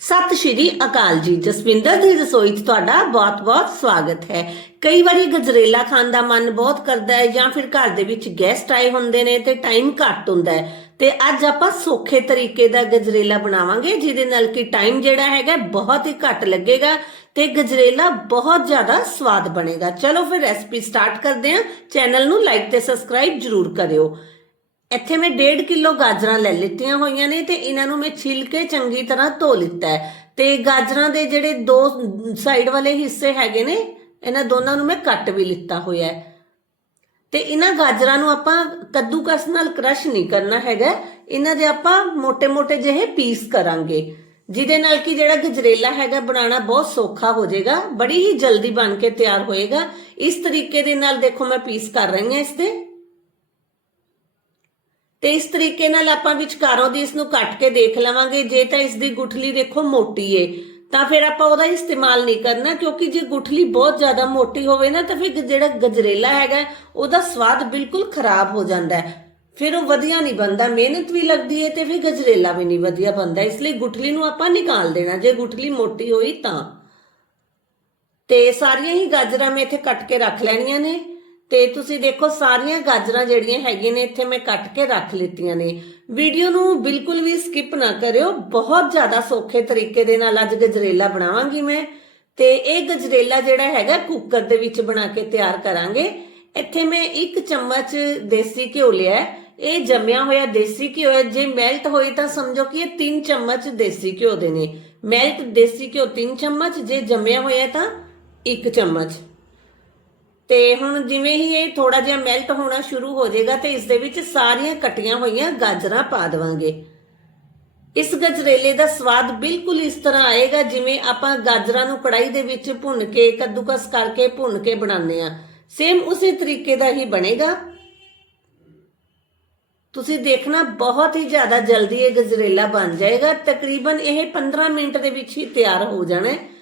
ਸਤਿ ਸ਼੍ਰੀ ਅਕਾਲ ਜੀ। ਜਸਵਿੰਦਰ ਦੀ ਰਸੋਈ 'ਚ ਤੁਹਾਡਾ ਬਹੁਤ-ਬਹੁਤ ਸਵਾਗਤ ਹੈ। ਕਈ ਵਾਰੀ ਗਜਰੇਲਾ ਖਾਣ ਦਾ ਮਨ ਬਹੁਤ ਕਰਦਾ ਹੈ ਜਾਂ ਫਿਰ ਘਰ ਦੇ ਵਿੱਚ ਗੈਸਟ ਆਏ ਹੁੰਦੇ ਨੇ ਤੇ ਟਾਈਮ ਘੱਟ ਹੁੰਦਾ ਹੈ। ਤੇ ਅੱਜ ਆਪਾਂ ਸੌਖੇ ਤਰੀਕੇ ਦਾ ਗਜਰੇਲਾ ਬਣਾਵਾਂਗੇ, ਜਿਹਦੇ ਨਾਲ ਕਿ ਟਾਈਮ ਜਿਹੜਾ ਹੈਗਾ ਬਹੁਤ ਹੀ ਘੱਟ ਲੱਗੇਗਾ ਤੇ ਗਜਰੇਲਾ ਬਹੁਤ ਜ਼ਿਆਦਾ ਸਵਾਦ ਬਣੇਗਾ। ਚਲੋ ਫਿਰ ਰੈਸਪੀ ਸਟਾਰਟ ਕਰਦੇ ਹਾਂ। ਚੈਨਲ ਨੂੰ ਲਾਈਕ ਤੇ ਸਬਸਕ੍ਰਾਈਬ ਜਰੂਰ ਕਰਿਓ। ਇੱਥੇ ਮੈਂ 1.5 ਕਿਲੋ ਗਾਜਰਾਂ ਲੈ ਲਿੱਤੀਆਂ ਹੋਈਆਂ ਨੇ ਤੇ ਇਹਨਾਂ ਨੂੰ ਮੈਂ ਛਿਲ ਕੇ ਚੰਗੀ ਤਰ੍ਹਾਂ ਧੋ ਲਿੱਤਾ ਹੈ। ਤੇ ਗਾਜਰਾਂ ਦੇ ਜਿਹੜੇ ਦੋ ਸਾਈਡ ਵਾਲੇ ਹਿੱਸੇ ਹੈਗੇ ਨੇ, ਇਹਨਾਂ ਦੋਨਾਂ ਨੂੰ ਮੈਂ ਕੱਟ ਵੀ ਲਿੱਤਾ ਹੋਇਆ ਹੈ। ਤੇ ਇਹਨਾਂ ਗਾਜਰਾਂ ਨੂੰ ਆਪਾਂ ਕੱਦੂ ਕਸ ਨਾਲ ਕਰਸ਼ ਨਹੀਂ ਕਰਨਾ ਹੈਗਾ। ਇਹਨਾਂ ਦੇ ਆਪਾਂ ਮੋٹے-ਮੋٹے ਜਿਹੇ ਪੀਸ ਕਰਾਂਗੇ। ਜਿਹਦੇ ਨਾਲ ਕਿ ਜਿਹੜਾ ਗਜਰੇਲਾ ਹੈਗਾ, ਬਣਾਉਣਾ ਬਹੁਤ ਸੌਖਾ ਹੋ ਜਾਏਗਾ, ਬੜੀ ਹੀ ਜਲਦੀ ਬਣ ਕੇ ਤਿਆਰ ਹੋਏਗਾ। ਇਸ ਤਰੀਕੇ ਦੇ ਨਾਲ ਦੇਖੋ ਮੈਂ ਪੀਸ ਕਰ ਰਹੀ ਹਾਂ ਇਸ ਤੇ। ਤੇ ਇਸ ਤਰੀਕੇ ਨਾਲ ਆਪਾਂ ਵਿਚਕਾਰੋਂ ਦੀ ਇਸ ਨੂੰ ਕੱਟ ਕੇ ਦੇਖ ਲਵਾਂਗੇ। ਜੇ ਤਾਂ ਇਸ ਦੀ ਗੁਠਲੀ ਦੇਖੋ ਮੋਟੀ ਏ, ਤਾਂ ਫਿਰ ਆਪਾਂ ਉਹਦਾ ਇਸਤੇਮਾਲ ਨਹੀਂ ਕਰਨਾ, ਕਿਉਂਕਿ ਜੇ ਗੁਠਲੀ ਬਹੁਤ ਜ਼ਿਆਦਾ ਮੋਟੀ ਹੋਵੇ ਨਾ, ਤਾਂ ਫਿਰ ਜਿਹੜਾ ਗਜਰੇਲਾ ਹੈਗਾ, ਉਹਦਾ ਸਵਾਦ ਬਿਲਕੁਲ ਖਰਾਬ ਹੋ ਜਾਂਦਾ ਹੈ। ਫਿਰ ਉਹ ਵਧੀਆ ਨਹੀਂ ਬਣਦਾ, ਮਿਹਨਤ ਵੀ ਲੱਗਦੀ ਹੈ ਤੇ ਫਿਰ ਗਜਰੇਲਾ ਵੀ ਨਹੀਂ ਵਧੀਆ ਬਣਦਾ। ਇਸ ਲਈ ਗੁਠਲੀ ਨੂੰ ਆਪਾਂ ਨਿਕਾਲ ਦੇਣਾ, ਜੇ ਗੁਠਲੀ ਮੋਟੀ ਹੋਈ ਤਾਂ। ਤੇ ਸਾਰੀਆਂ ਹੀ ਗਾਜਰਾਂ ਮੈਂ ਇੱਥੇ ਕੱਟ ਕੇ ਰੱਖ ਲੈਣੀਆਂ ਨੇ। ਤੇ ਤੁਸੀਂ ਦੇਖੋ ਸਾਰੀਆਂ ਗਾਜਰਾਂ ਜਿਹੜੀਆਂ ਹੈਗੀਆਂ ਨੇ, ਇੱਥੇ ਮੈਂ ਕੱਟ ਕੇ ਰੱਖ ਲਿੱਤੀਆਂ ਨੇ। ਵੀਡੀਓ ਨੂੰ ਬਿਲਕੁਲ ਵੀ ਸਕਿਪ ਨਾ ਕਰਿਓ। ਬਹੁਤ ਜ਼ਿਆਦਾ ਸੌਖੇ ਤਰੀਕੇ ਦੇ ਨਾਲ ਅੱਜ ਗਜਰੇਲਾ ਬਣਾਵਾਂਗੀ ਮੈਂ। ਤੇ ਇਹ ਗਜਰੇਲਾ ਜਿਹੜਾ ਹੈਗਾ ਕੁੱਕਰ ਦੇ ਵਿੱਚ ਬਣਾ ਕੇ ਤਿਆਰ ਕਰਾਂਗੇ। ਇੱਥੇ ਮੈਂ ਇੱਕ ਚਮਚ ਦੇਸੀ ਘਿਓ ਲਿਆ। ਇਹ ਜੰਮਿਆ ਹੋਇਆ ਦੇਸੀ ਘਿਓ ਹੈ। ਜੇ ਮੈਲਟ ਹੋਈ ਤਾਂ ਸਮਝੋ ਕਿ ਇਹ 3 ਚਮਚ ਦੇਸੀ ਘਿਓ ਦੇ ਨੇ। ਮੈਲਟ ਦੇਸੀ ਘਿਓ 3 ਚਮਚ, ਜੇ ਜੰਮਿਆ ਹੋਇਆ ਤਾਂ 1 ਚਮਚ। ਤੇ ਹੁਣ ਜਿਵੇਂ ਹੀ ਇਹ ਥੋੜਾ ਜਿਹਾ ਮੈਲਟ ਹੋਣਾ ਸ਼ੁਰੂ ਹੋ ਜਾਏਗਾ ਤੇ ਇਸ ਦੇ ਵਿੱਚ ਸਾਰੀਆਂ ਕਟੀਆਂ ਹੋਈਆਂ ਗਾਜਰਾਂ ਪਾ ਦੇਵਾਂਗੇ। ਇਸ ਗਜਰੇਲੇ ਦਾ ਸਵਾਦ ਬਿਲਕੁਲ ਇਸ ਤਰ੍ਹਾਂ ਆਏਗਾ ਜਿਵੇਂ ਆਪਾਂ ਗਾਜਰਾਂ ਨੂੰ ਕੜਾਈ ਦੇ ਵਿੱਚ ਭੁੰਨ ਕੇ, ਕੱਦੂਕਸ ਕਰਕੇ ਭੁੰਨ ਕੇ ਬਣਾਉਂਦੇ ਆ ਸੇਮ ਉਸੇ ਤਰੀਕੇ ਦਾ ਹੀ ਬਣੇਗਾ। ਤੁਸੀਂ ਦੇਖਣਾ ਬਹੁਤ ਹੀ ਜ਼ਿਆਦਾ ਜਲਦੀ ਇਹ ਗਜਰੇਲਾ ਬਣ ਜਾਏਗਾ। ਤਕਰੀਬਨ ਇਹ 15 ਮਿੰਟ ਦੇ ਵਿੱਚ ਹੀ ਤਿਆਰ ਹੋ ਜਾਣਾ ਹੈ।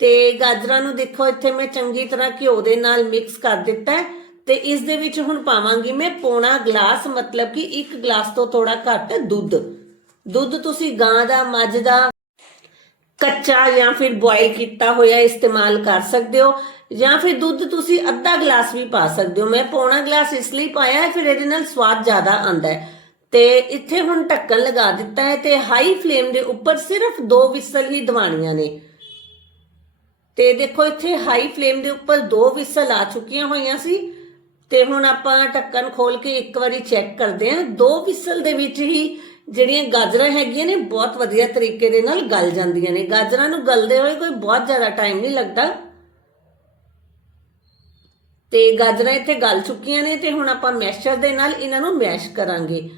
ਤੇ ਗਾਜਰਾਂ ਨੂੰ ਦੇਖੋ, ਇੱਥੇ ਮੈਂ ਚੰਗੀ ਤਰ੍ਹਾਂ ਘਿਓ ਦੇ ਨਾਲ ਮਿਕਸ ਕਰ ਦਿੱਤਾ ਹੈ ਤੇ ਇਸ ਦੇ ਵਿੱਚ ਹੁਣ ਪਾਵਾਂਗੀ ਮੈਂ ਪੌਣਾ ਗਲਾਸ, ਮਤਲਬ ਕਿ ਇੱਕ ਗਲਾਸ ਤੋਂ ਥੋੜਾ ਘੱਟ ਦੁੱਧ। ਦੁੱਧ ਤੁਸੀਂ ਗਾਂ ਦਾ, ਮੱਝ ਦਾ, ਕੱਚਾ ਜਾਂ ਫਿਰ ਬੋਇਲ ਕੀਤਾ ਹੋਇਆ ਇਸਤੇਮਾਲ ਕਰ ਸਕਦੇ ਹੋ, ਜਾਂ ਫਿਰ ਦੁੱਧ ਤੁਸੀਂ ਅੱਧਾ ਗਲਾਸ ਵੀ ਪਾ ਸਕਦੇ ਹੋ। ਮੈਂ ਪੌਣਾ ਗਲਾਸ ਇਸ ਲਈ ਪਾਇਆ ਫਿਰ ਇਹਦੇ ਨਾਲ ਸਵਾਦ ਜ਼ਿਆਦਾ ਆਂਦਾ ਹੈ। ਤੇ ਇੱਥੇ ਹੁਣ ਢੱਕਣ ਲਗਾ ਦਿੱਤਾ ਹੈ ਤੇ ਹਾਈ ਫਲੇਮ ਦੇ ਉੱਪਰ ਸਿਰਫ ਦੋ ਵਿਸਲ ਹੀ ਦਵਾਣੀਆਂ ਨੇ। ਤੇ ਦੇਖੋ ਇੱਥੇ ਹਾਈ ਫਲੇਮ ਦੇ ਉੱਪਰ ਦੋ ਵਿਸਲ ਆ ਚੁੱਕੀਆਂ ਹੋਈਆਂ ਸੀ। ਤੇ ਹੁਣ ਆਪਾਂ ਢੱਕਣ ਖੋਲ ਕੇ ਇੱਕ ਵਾਰੀ ਚੈੱਕ ਕਰਦੇ ਹਾਂ। ਦੋ ਵਿਸਲ ਦੇ ਵਿੱਚ ਹੀ ਜਿਹੜੀਆਂ ਗਾਜਰਾਂ ਹੈਗੀਆਂ ਨੇ, ਬਹੁਤ ਵਧੀਆ ਤਰੀਕੇ ਦੇ ਨਾਲ ਗਲ ਜਾਂਦੀਆਂ ਨੇ। ਗਾਜਰਾਂ ਨੂੰ ਗਲਦੇ ਹੋਏ ਕੋਈ ਬਹੁਤ ਜ਼ਿਆਦਾ ਟਾਈਮ ਨਹੀਂ ਲੱਗਦਾ। ਤੇ ਗਾਜਰਾਂ ਇੱਥੇ ਗਲ ਚੁੱਕੀਆਂ ਨੇ ਤੇ ਹੁਣ ਆਪਾਂ ਮੈਸ਼ਰ ਦੇ ਨਾਲ ਇਹਨਾਂ ਨੂੰ ਮੈਸ਼ ਕਰਾਂਗੇ।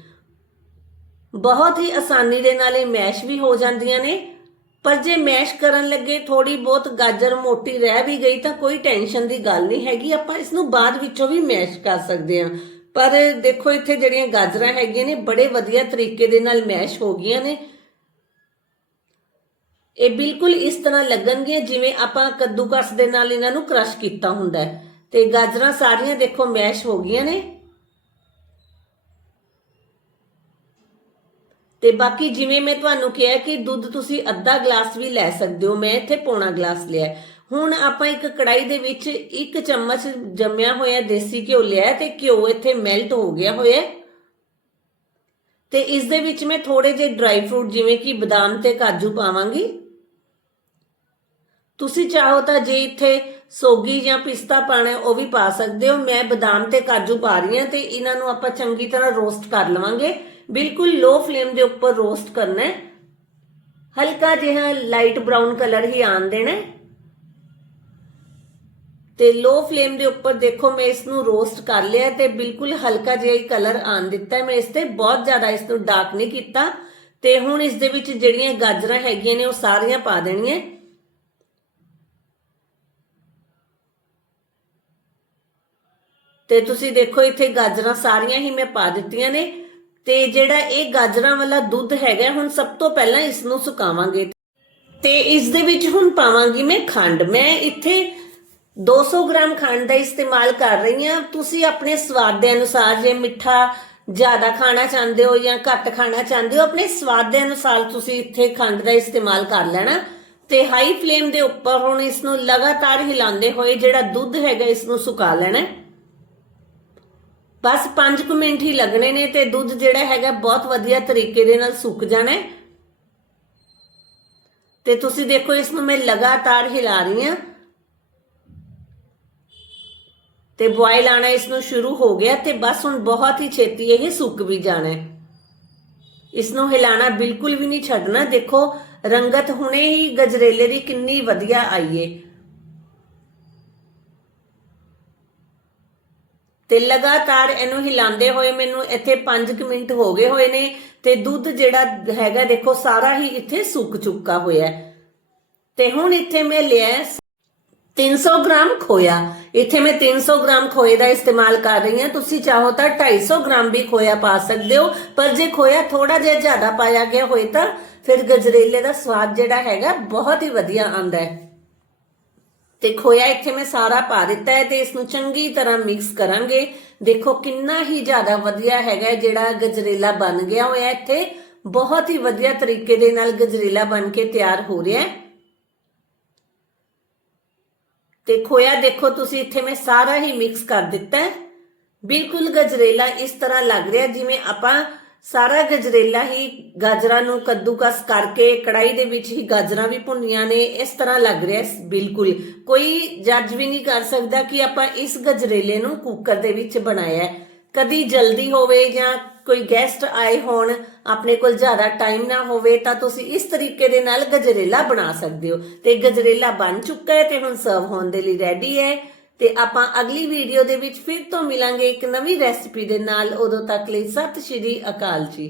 ਬਹੁਤ ਹੀ ਆਸਾਨੀ ਦੇ ਨਾਲ ਇਹ ਮੈਸ਼ ਵੀ ਹੋ ਜਾਂਦੀਆਂ ਨੇ। ਪਰ ਜੇ ਮੈਸ਼ ਕਰਨ ਲੱਗੇ ਥੋੜੀ ਬਹੁਤ ਗਾਜਰ ਮੋਟੀ ਰਹਿ ਵੀ ਗਈ ਤਾਂ ਕੋਈ ਟੈਨਸ਼ਨ ਦੀ ਗੱਲ ਨਹੀਂ ਹੈਗੀ। ਆਪਾਂ ਇਸ ਨੂੰ ਬਾਅਦ ਵਿੱਚੋਂ ਵੀ ਮੈਸ਼ ਕਰ ਸਕਦੇ ਹਾਂ। ਪਰ ਦੇਖੋ, ਇੱਥੇ ਜਿਹੜੀਆਂ ਗਾਜਰਾਂ ਹੈਗੀਆਂ ਨੇ, ਬੜੇ ਵਧੀਆ ਤਰੀਕੇ ਦੇ ਨਾਲ ਮੈਸ਼ ਹੋ ਗਈਆਂ ਨੇ। ਇਹ ਬਿਲਕੁਲ ਇਸ ਤਰ੍ਹਾਂ ਲੱਗਣਗੀਆਂ ਜਿਵੇਂ ਆਪਾਂ ਕੱਦੂਕਸ ਦੇ ਨਾਲ ਇਹਨਾਂ ਨੂੰ ਕ੍ਰਸ਼ ਕੀਤਾ ਹੁੰਦਾ ਹੈ। ਤੇ ਗਾਜਰਾਂ ਸਾਰੀਆਂ ਦੇਖੋ ਮੈਸ਼ ਹੋ ਗਈਆਂ ਨੇ। ਤੇ ਬਾਕੀ ਜਿਵੇਂ ਮੈਂ ਤੁਹਾਨੂੰ ਕਿਹਾ ਕਿ ਦੁੱਧ ਤੁਸੀਂ ਅੱਧਾ ਗਲਾਸ ਵੀ ਲੈ ਸਕਦੇ ਹੋ, ਮੈਂ ਇੱਥੇ ਪੌਣਾ ਗਲਾਸ ਲਿਆ ਹੁਣ ਆਪਾਂ ਇੱਕ ਕੜਾਈ ਦੇ ਵਿੱਚ ਇੱਕ ਚਮਚ ਜੰਮਿਆ ਹੋਇਆ ਦੇਸੀ ਘਿਓ ਲਿਆ ਹੈ ਤੇ ਘਿਓ ਇੱਥੇ ਮੈਲਟ ਹੋ ਗਿਆ ਹੋਇਆ ਹੈ। ਤੇ ਇਸ ਦੇ ਵਿੱਚ ਮੈਂ ਥੋੜੇ ਜਿਹੇ ਡਰਾਈ ਫਰੂਟ ਜਿਵੇਂ ਕਿ ਬਦਾਮ ਤੇ ਕਾਜੂ ਪਾਵਾਂਗੀ। ਤੁਸੀਂ ਚਾਹੋ ਤਾਂ ਜੇ ਇੱਥੇ ਸੋਗੀ ਜਾਂ ਪਿਸਤਾ ਪਾਣਾ ਉਹ ਵੀ ਪਾ ਸਕਦੇ ਹੋ। ਮੈਂ ਬਦਾਮ ਤੇ ਕਾਜੂ ਪਾ ਰਹੀ ਹਾਂ ਤੇ ਇਹਨਾਂ ਨੂੰ ਆਪਾਂ ਚੰਗੀ ਤਰ੍ਹਾਂ ਰੋਸਟ ਕਰ ਲਵਾਂਗੇ। ਬਿਲਕੁਲ ਲੋ ਫਲੇਮ ਦੇ ਉੱਪਰ ਰੋਸਟ ਕਰਨਾ ਹੈ। ਹਲਕਾ ਜਿਹਾ ਲਾਈਟ ਬ੍ਰਾਊਨ ਕਲਰ ਹੀ ਆਣ ਦੇਣਾ ਹੈ। ਤੇ ਲੋ ਫਲੇਮ ਦੇ ਉੱਪਰ ਦੇਖੋ, ਮੈਂ ਇਸ ਨੂੰ ਰੋਸਟ ਕਰ ਲਿਆ ਤੇ ਬਿਲਕੁਲ ਹਲਕਾ ਜਿਹਾ ਹੀ ਕਲਰ ਆਣ ਦਿੱਤਾ ਮੈਂ ਇਸ ਤੇ ਬਹੁਤ ਜ਼ਿਆਦਾ ਇਸ ਨੂੰ ਡਾਰਕ ਨਹੀਂ ਕੀਤਾ। ਤੇ ਹੁਣ ਇਸ ਦੇ ਵਿੱਚ ਜਿਹੜੀਆਂ ਗਾਜਰਾਂ ਹੈਗੀਆਂ ਨੇ, ਉਹ ਸਾਰੀਆਂ ਪਾ ਦੇਣੀਆਂ ਤੇ ਤੁਸੀਂ ਦੇਖੋ, ਇੱਥੇ ਗਾਜਰਾਂ ਸਾਰੀਆਂ ਹੀ ਮੈਂ ਪਾ ਦਿੱਤੀਆਂ ਨੇ। ਤੇ ਜਿਹੜਾ ਇਹ ਗਾਜਰਾਂ ਵਾਲਾ ਦੁੱਧ ਹੈਗਾ, ਹੁਣ ਸਭ ਤੋਂ ਪਹਿਲਾਂ ਇਸ ਨੂੰ ਸੁਕਾਵਾਂਗੇ। ਤੇ ਇਸ ਦੇ ਵਿੱਚ ਹੁਣ ਪਾਵਾਂਗੀ ਮੈਂ ਖੰਡ। ਮੈਂ ਇੱਥੇ 200 ਗ੍ਰਾਮ ਖੰਡ ਦਾ ਇਸਤੇਮਾਲ ਕਰ ਰਹੀ ਹਾਂ। ਤੁਸੀਂ ਆਪਣੇ ਸਵਾਦ ਦੇ ਅਨੁਸਾਰ ਜੇ ਮਿੱਠਾ ਜ਼ਿਆਦਾ ਖਾਣਾ ਚਾਹੁੰਦੇ ਹੋ ਜਾਂ ਘੱਟ ਖਾਣਾ ਚਾਹੁੰਦੇ ਹੋ, ਆਪਣੇ ਸਵਾਦ ਦੇ ਅਨੁਸਾਰ ਤੁਸੀਂ ਇੱਥੇ ਖੰਡ ਦਾ ਇਸਤੇਮਾਲ ਕਰ ਲੈਣਾ। ਤੇ ਹਾਈ ਫਲੇਮ ਦੇ ਉੱਪਰ ਹੁਣ ਇਸ ਨੂੰ ਲਗਾਤਾਰ ਹਿਲਾਉਂਦੇ ਹੋਏ ਜਿਹੜਾ ਦੁੱਧ ਹੈਗਾ ਇਸ ਨੂੰ ਸੁਕਾ ਲੈਣਾ। ਬਸ 5 ਕੁ ਮਿੰਟ ਹੀ ਲੱਗਣੇ ਨੇ ਤੇ ਦੁੱਧ ਜਿਹੜਾ ਹੈਗਾ ਬਹੁਤ ਵਧੀਆ ਤਰੀਕੇ ਦੇ ਨਾਲ ਸੁੱਕ ਜਾਣਾ ਹੈ। ਤੇ ਤੁਸੀਂ ਦੇਖੋ ਇਸ ਨੂੰ ਮੈਂ ਲਗਾਤਾਰ ਹਿਲਾ ਰਹੀ ਹਾਂ। ਤੇ ਬੋਇਲ ਆਣਾ ਇਸ ਨੂੰ ਸ਼ੁਰੂ ਹੋ ਗਿਆ ਤੇ ਬਸ ਹੁਣ ਬਹੁਤ ਹੀ ਛੇਤੀ ਇਹ ਸੁੱਕ ਵੀ ਜਾਣਾ ਹੈ। ਇਸ ਨੂੰ ਹਿਲਾਣਾ ਬਿਲਕੁਲ ਵੀ ਨਹੀਂ ਛੱਡਣਾ। ਦੇਖੋ ਰੰਗਤ ਹੁਣੇ ਹੀ ਗਜਰੇਲੇ ਦੀ ਕਿੰਨੀ ਵਧੀਆ ਆਈ ਏ। ਤੇ ਲਗਾਤਾਰ ਇਹਨੂੰ ਹਿਲਾਉਂਦੇ ਹੋਏ ਮੈਨੂੰ ਇੱਥੇ 5 ਮਿੰਟ ਹੋ ਗਏ ਹੋਏ ਨੇ ਤੇ ਦੁੱਧ ਜਿਹੜਾ ਹੈਗਾ ਦੇਖੋ ਸਾਰਾ ਹੀ ਇੱਥੇ ਸੁੱਕ ਚੁੱਕਾ ਹੋਇਆ ਤੇ ਹੁਣ ਇੱਥੇ ਮੈਂ ਲਿਆ ਹੈ 300 ਗ੍ਰਾਮ ਖੋਇਆ। ਇੱਥੇ ਮੈਂ 300 ਗ੍ਰਾਮ ਖੋਏ ਦਾ ਇਸਤੇਮਾਲ ਕਰ ਰਹੀ ਹਾਂ। ਤੁਸੀਂ ਚਾਹੋ ਤਾਂ 250 ਗ੍ਰਾਮ ਵੀ ਖੋਇਆ ਪਾ ਸਕਦੇ ਹੋ, ਪਰ ਜੇ ਖੋਇਆ ਥੋੜਾ ਜਿਹਾ ਜ਼ਿਆਦਾ ਪਾਇਆ ਗਿਆ ਹੋਏ ਤਾਂ ਫਿਰ ਗਜਰੇਲੇ ਦਾ ਸਵਾਦ ਜਿਹੜਾ ਹੈਗਾ ਬਹੁਤ ਹੀ ਵਧੀਆ ਆਉਂਦਾ ਹੈ। ਤੇ ਖੋਇਆ ਇੱਥੇ ਮੈਂ ਸਾਰਾ ਪਾ ਦਿੱਤਾ ਹੈ ਤੇ ਇਸ ਨੂੰ ਚੰਗੀ ਤਰ੍ਹਾਂ ਮਿਕਸ ਕਰਾਂਗੇ। ਦੇਖੋ, ਕਿੰਨਾ ਹੀ ਜ਼ਿਆਦਾ ਵਧੀਆ ਹੈਗਾ ਜਿਹੜਾ ਗਜਰੇਲਾ ਬਣ ਗਿਆ ਹੋਇਆ ਇੱਥੇ। ਬਹੁਤ ਹੀ ਵਧੀਆ ਤਰੀਕੇ ਦੇ ਨਾਲ ਗਜਰੇਲਾ ਬਣ ਕੇ ਤਿਆਰ ਹੋ ਰਿਹਾ ਹੈ। ਤੇ ਖੋਇਆ ਦੇਖੋ, ਤੁਸੀਂ ਇੱਥੇ ਮੈਂ ਸਾਰਾ ਹੀ ਮਿਕਸ ਕਰ ਦਿੱਤਾ ਹੈ। ਬਿਲਕੁਲ ਗਜਰੇਲਾ ਇਸ ਤਰ੍ਹਾਂ ਲੱਗ ਰਿਹਾ ਜਿਵੇਂ ਆਪਾਂ ਸਾਰਾ ਗਜਰੇਲਾ ਹੀ ਗਾਜਰਾਂ ਨੂੰ ਕੱਦੂਕਸ ਕਰਕੇ ਕੜਾਈ ਦੇ ਵਿੱਚ ਹੀ ਗਾਜਰਾਂ ਵੀ ਭੁੰਨੀਆਂ ਨੇ, ਇਸ ਤਰ੍ਹਾਂ ਲੱਗ ਰਿਹਾ ਬਿਲਕੁਲ। ਕੋਈ ਜੱਜ ਵੀ ਨਹੀਂ ਕਰ ਸਕਦਾ ਕਿ ਆਪਾਂ ਇਸ ਗਜਰੇਲੇ ਨੂੰ ਕੁੱਕਰ ਦੇ ਵਿੱਚ ਬਣਾਇਆ ਹੈ। ਕਦੀ ਜਲਦੀ ਹੋਵੇ ਜਾਂ ਕੋਈ ਗੈਸਟ ਆਏ ਹੋਣ, ਆਪਣੇ ਕੋਲ ਜ਼ਿਆਦਾ ਟਾਈਮ ਨਾ ਹੋਵੇ, ਤਾਂ ਤੁਸੀਂ ਇਸ ਤਰੀਕੇ ਦੇ ਨਾਲ ਗਜਰੇਲਾ ਬਣਾ ਸਕਦੇ ਹੋ। ਤੇ ਗਜਰੇਲਾ ਬਣ ਚੁੱਕਾ ਹੈ ਤੇ ਹੁਣ ਸਰਵ ਹੋਣ ਦੇ ਲਈ ਰੈਡੀ ਹੈ। ਤੇ ਆਪਾਂ ਅਗਲੀ ਵੀਡੀਓ ਦੇ ਵਿੱਚ ਫਿਰ ਤੋਂ ਮਿਲਾਂਗੇ ਇੱਕ ਨਵੀਂ ਰੈਸਪੀ ਦੇ ਨਾਲ। ਉਦੋਂ ਤੱਕ ਲਈ ਸਤਿ ਸ਼੍ਰੀ ਅਕਾਲ ਜੀ।